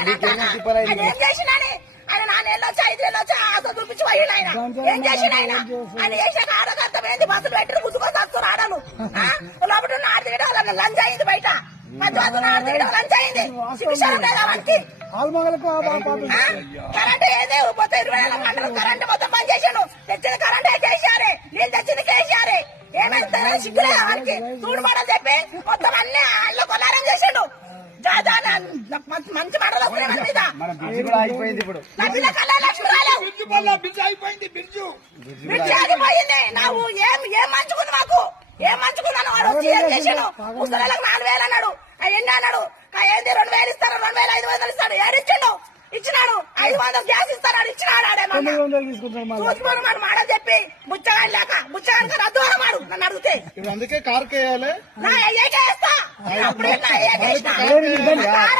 ఏం చేసినాని ఆయన 4 ఏళ్ళు వచ్చి 5 ఏళ్ళు వచ్చి ఆశ చూపించి పోయిండు ఆయన. ఏం చేసిన ఆయన చేసాక ఆడకు అర్థమైంది. బస్సులు పెట్టి గుద్దుకొని వస్తారు ఆడలు. లోపల ఉన్న ఆడదిగడం లంచ్ అయింది బయట. మధ్యవర్తున్న ఆడదిగడం లంచ్ అయింది. శిక్షణ లేదా వానికి? కరెంట్ ఏదే పోతే 20 గంటలు కరెంట్ మొత్తం బంద్ చేసాను. తెచ్చిన కరెంట్ కేసీఆర్, నీళ్ళు తెచ్చింది కేసీఆర్. ఏమైతే సిగ్గులేదు వానికి? చూడమని చెప్పి మొత్తం అన్ని అల్ల కొలారం చేసాడు. మంచి మాటలు వస్తున్నాయి మీద. నా పిల్ల కళ లక్ష్మి రాలేవు. బ్రిడ్జి ఆగిపోయింది. నువ్వు ఏం మంచుకుంది మాకు? ఏం మంచుకున్నాను? వాడు వచ్చి ఏం చేసాడు? ముసలాళ్ళకి 4000 అన్నాడు. ఎన్ని అన్నాడు? ఏంది 2000 ఇస్తాడు, 2500 ఇస్తాడు. ఏడిచ్చిండు? ఇచ్చినాడు. 500 గ్యాస్ ఇస్తాడు. ఇచ్చినాడు. ఆడేమన్నా చూసుకోడు మనం మాడలు చెప్పి బుచ్చగాని లేక బుచ్చగాని రద్దు మాడు నన్ను అడిగితే. అందుకే కారు కేయాలి. నా ఏకేస్తా. అప్పుడే నా ఏకేస్తా.